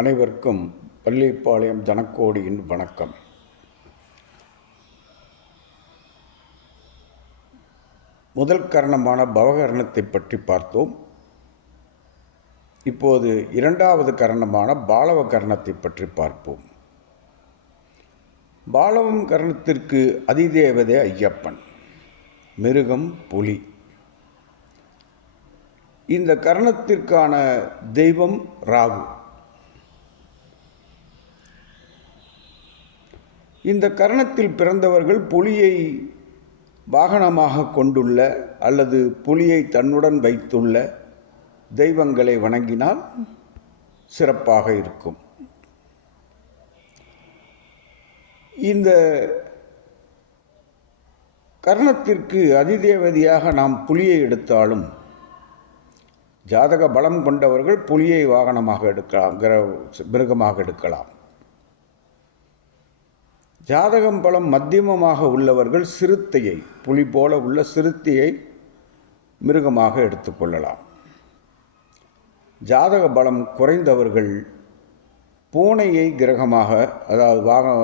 அனைவருக்கும் பள்ளிப்பாளையம் தனக்கோடியின் வணக்கம். முதல் கரணமான பவகரணத்தை பற்றி பார்த்தோம். இப்போது இரண்டாவது கரணமான பாலவ கரணத்தை பற்றி பார்ப்போம். பாலவம் கரணத்திற்கு அதிதேவதை ஐயப்பன், மிருகம் புலி. இந்த கரணத்திற்கான தெய்வம் ராகு. இந்த கரணத்தில் பிறந்தவர்கள் புலியை வாகனமாக கொண்டுள்ள அல்லது புலியை தன்னுடன் வைத்துள்ள தெய்வங்களை வணங்கினால் சிறப்பாக இருக்கும். இந்த கரணத்திற்கு அதிதேவதையாக நாம் புலியை எடுத்தாலும் ஜாதக பலம் கொண்டவர்கள் புலியை வாகனமாக எடுக்கலாம், மிருகமாக எடுக்கலாம். ஜாதகம் பலம் மத்தியமமாக உள்ளவர்கள் சிறுத்தையை, புலி போல உள்ள சிறுத்தையை மிருகமாக எடுத்துக்கொள்ளலாம். ஜாதக பலம் குறைந்தவர்கள் பூனையை கிரகமாக, அதாவது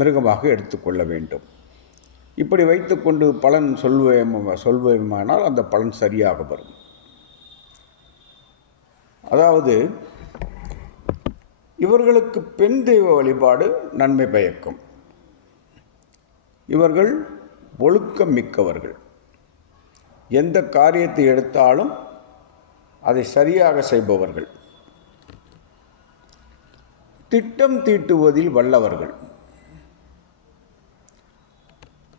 மிருகமாக எடுத்துக்கொள்ள வேண்டும். இப்படி வைத்துக்கொண்டு பலன் சொல்வேமானால் அந்த பலன் சரியாக வரும். அதாவது இவர்களுக்கு பெண் தெய்வ வழிபாடு நன்மை பயக்கும். இவர்கள் ஒழுக்கம் மிக்கவர்கள். எந்த காரியத்தை எடுத்தாலும் அதை சரியாக செய்பவர்கள். திட்டம் தீட்டுவதில் வல்லவர்கள்.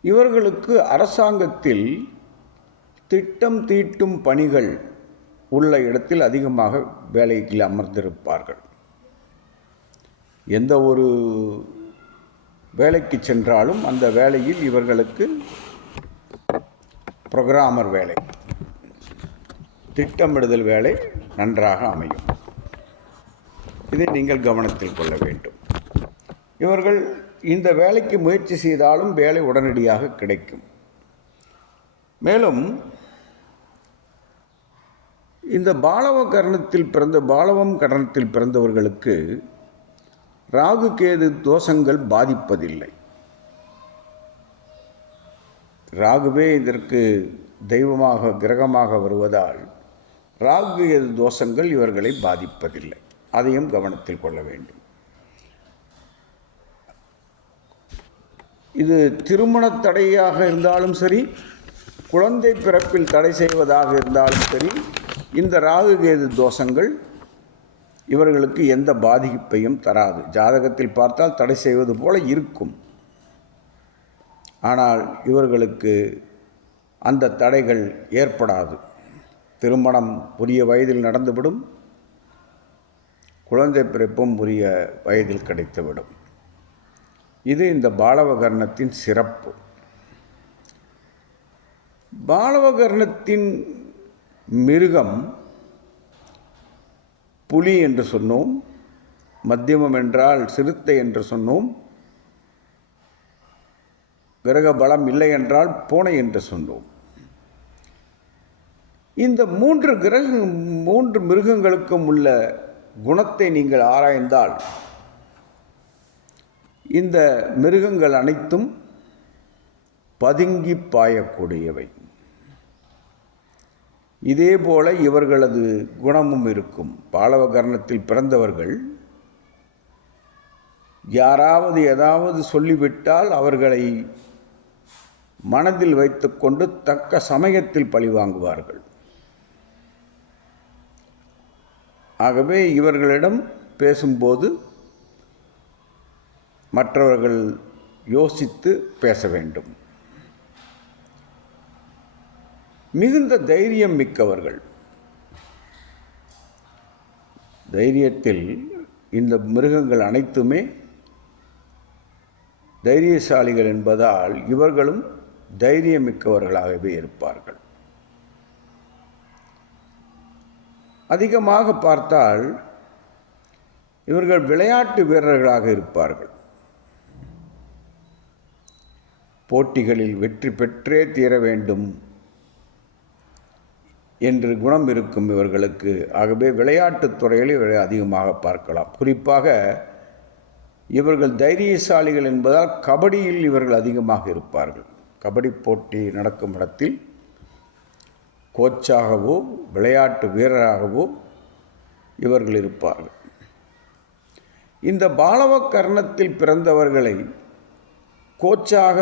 இவர்களுக்கு அரசாங்கத்தில் திட்டம் தீட்டும் பணிகள் உள்ள இடத்தில் அதிகமாக வேலையில் அமர்ந்திருப்பார்கள். எந்த ஒரு வேலைக்கு சென்றாலும் அந்த வேலையில் இவர்களுக்கு புரோகிராமர் வேலை, திட்டமிடுதல் வேலை நன்றாக அமையும். இதை நீங்கள் கவனத்தில் கொள்ள வேண்டும். இவர்கள் இந்த வேலைக்கு முயற்சி செய்தாலும் வேலை உடனடியாக கிடைக்கும். மேலும் இந்த பாலவம் கரணத்தில் பிறந்தவர்களுக்கு ராகு கேது தோஷங்கள் பாதிப்பதில்லை. ராகுவே இதற்கு தெய்வமாக கிரகமாக வருவதால் ராகு கேது தோஷங்கள் இவர்களை பாதிப்பதில்லை. அதையும் கவனத்தில் கொள்ள வேண்டும். இது திருமண தடையாக இருந்தாலும் சரி, குழந்தை பிறப்பில் தடை செய்வதாக இருந்தாலும் சரி, இந்த ராகு கேது தோஷங்கள் இவர்களுக்கு எந்த பாதிப்பையும் தராது. ஜாதகத்தில் பார்த்தால் தடை செய்வது போல இருக்கும். ஆனால் இவர்களுக்கு அந்த தடைகள் ஏற்படாது. திருமணம் உரிய வயதில் நடந்துவிடும், குழந்தை பிறப்பும் உரிய வயதில் கிடைத்துவிடும். இது இந்த பாலவகரணத்தின் சிறப்பு. பாலவகரணத்தின் மிருகம் புலி என்று சொன்னோம், மத்தியமம் என்றால் சிறுத்தை என்று சொன்னோம், கிரக பலம் இல்லை என்றால் பூனை என்று சொன்னோம். இந்த மூன்று மிருகங்களுக்கும் உள்ள குணத்தை நீங்கள் ஆராய்ந்தால் இந்த மிருகங்கள் அனைத்தும் பதுங்கி பாயக்கூடியவை. இதேபோல இவர்களது குணமும் இருக்கும். பாலவகரணத்தில் பிறந்தவர்கள் யாராவது ஏதாவது சொல்லிவிட்டால் அவர்களை மனதில் வைத்துக்கொண்டு தக்க சமயத்தில் பழிவாங்குவார்கள். ஆகவே இவர்களிடம் பேசும்போது மற்றவர்கள் யோசித்து பேச வேண்டும். மிகுந்த தைரியம் மிக்கவர்கள். தைரியத்தில் இந்த மிருகங்கள் அனைத்துமே தைரியசாலிகள் என்பதால் இவர்களும் தைரியமிக்கவர்களாகவே இருப்பார்கள். அதிகமாக பார்த்தால் இவர்கள் விளையாட்டு வீரர்களாக இருப்பார்கள். போட்டிகளில் வெற்றி பெற்றே தீர வேண்டும் என்று குணம் இருக்கும் இவர்களுக்கு. ஆகவே விளையாட்டுத் துறையில் இவரை அதிகமாக பார்க்கலாம். குறிப்பாக இவர்கள் தைரியசாலிகள் என்பதால் கபடியில் இவர்கள் அதிகமாக இருப்பார்கள். கபடி போட்டி நடக்கும் இடத்தில் கோச்சாகவோ விளையாட்டு வீரராகவோ இவர்கள் இருப்பார்கள். இந்த பாலவ கர்ணத்தில் பிறந்தவர்களை கோச்சாக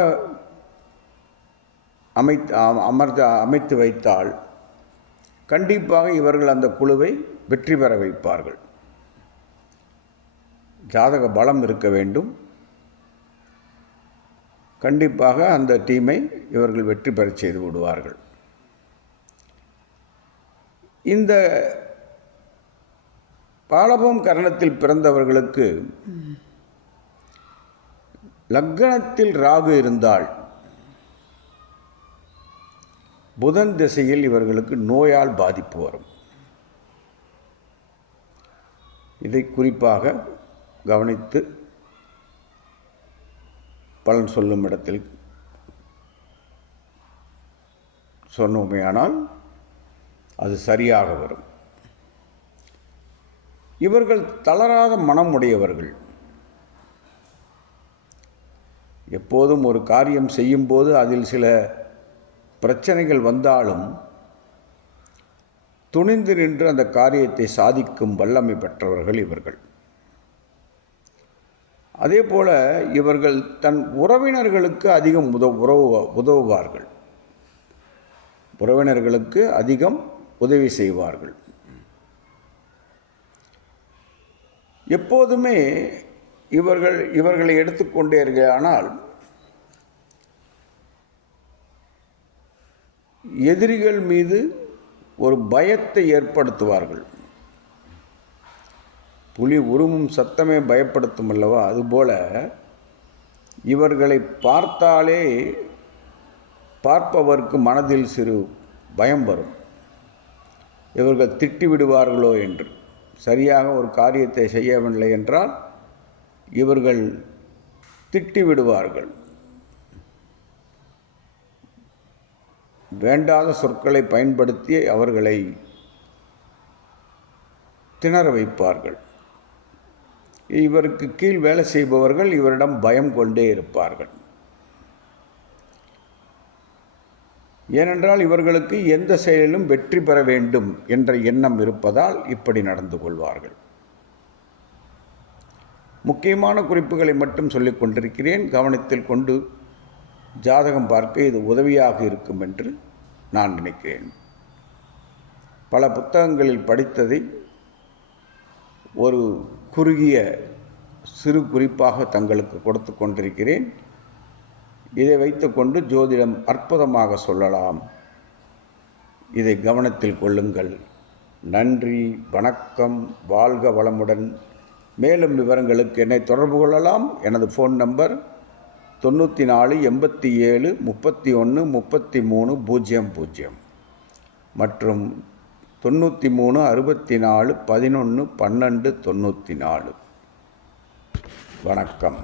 அமைத்து வைத்தால் கண்டிப்பாக இவர்கள் அந்த குழுவை வெற்றி பெற வைப்பார்கள். ஜாதக பலம் இருக்க வேண்டும். கண்டிப்பாக அந்த டீமை இவர்கள் வெற்றி பெற செய்து விடுவார்கள். இந்த பாலவம் கரணத்தில் பிறந்தவர்களுக்கு லக்னத்தில் ராகு இருந்தால் புதன் திசையில் இவர்களுக்கு நோயால் பாதிப்பு வரும். இதை குறிப்பாக கவனித்து பலன் சொல்லும் இடத்தில் சொன்னோமேயானால் அது சரியாக வரும். இவர்கள் தளராத மனம் உடையவர்கள். எப்போதும் ஒரு காரியம் செய்யும்போது அதில் சில பிரச்சனைகள் வந்தாலும் துணிந்து நின்று அந்த காரியத்தை சாதிக்கும் வல்லமை பெற்றவர்கள் இவர்கள். அதே போல இவர்கள் தன் உறவினர்களுக்கு அதிகம் உதவுவார்கள். உறவினர்களுக்கு அதிகம் உதவி செய்வார்கள். எப்போதுமே இவர்களை எடுத்துக்கொண்டே ஆனால் எதிரிகள் மீது ஒரு பயத்தை ஏற்படுத்துவார்கள். புலி உருமும் சத்தமே பயப்படுத்தும் அல்லவா, அதுபோல இவர்களை பார்த்தாலே பார்ப்பவருக்கு மனதில் சிறு பயம் வரும். இவர்கள் திட்டி விடுவார்களோ என்று. சரியாக ஒரு காரியத்தை செய்யவில்லை என்றால் இவர்கள் திட்டி விடுவார்கள். வேண்டாத சொற்களை பயன்படுத்தி அவர்களை திணற வைப்பார்கள். இவருக்கு கீழ் வேலை செய்பவர்கள் இவரிடம் பயம் கொண்டே இருப்பார்கள். ஏனென்றால் இவர்களுக்கு எந்த செயலிலும் வெற்றி பெற வேண்டும் என்ற எண்ணம் இருப்பதால் இப்படி நடந்து கொள்வார்கள். முக்கியமான குறிப்புகளை மட்டும் சொல்லிக் கொண்டிருக்கிறேன். கவனத்தில் கொண்டு ஜாதகம் பார்க்க இது உதவியாக இருக்கும் என்று நான் நினைக்கிறேன். பல புத்தகங்களில் படித்ததை ஒரு குறுகிய சிறு குறிப்பாக தங்களுக்கு கொடுத்து கொண்டிருக்கிறேன். இதை வைத்துக்கொண்டு ஜோதிடம் அற்புதமாக சொல்லலாம். இதை கவனத்தில் கொள்ளுங்கள். நன்றி, வணக்கம், வாழ்க வளமுடன். மேலும் விவரங்களுக்கு என்னை தொடர்பு கொள்ளலாம். எனது ஃபோன் நம்பர் 94 87 31 33 00 மற்றும் 93 64 11 12 94. வணக்கம்.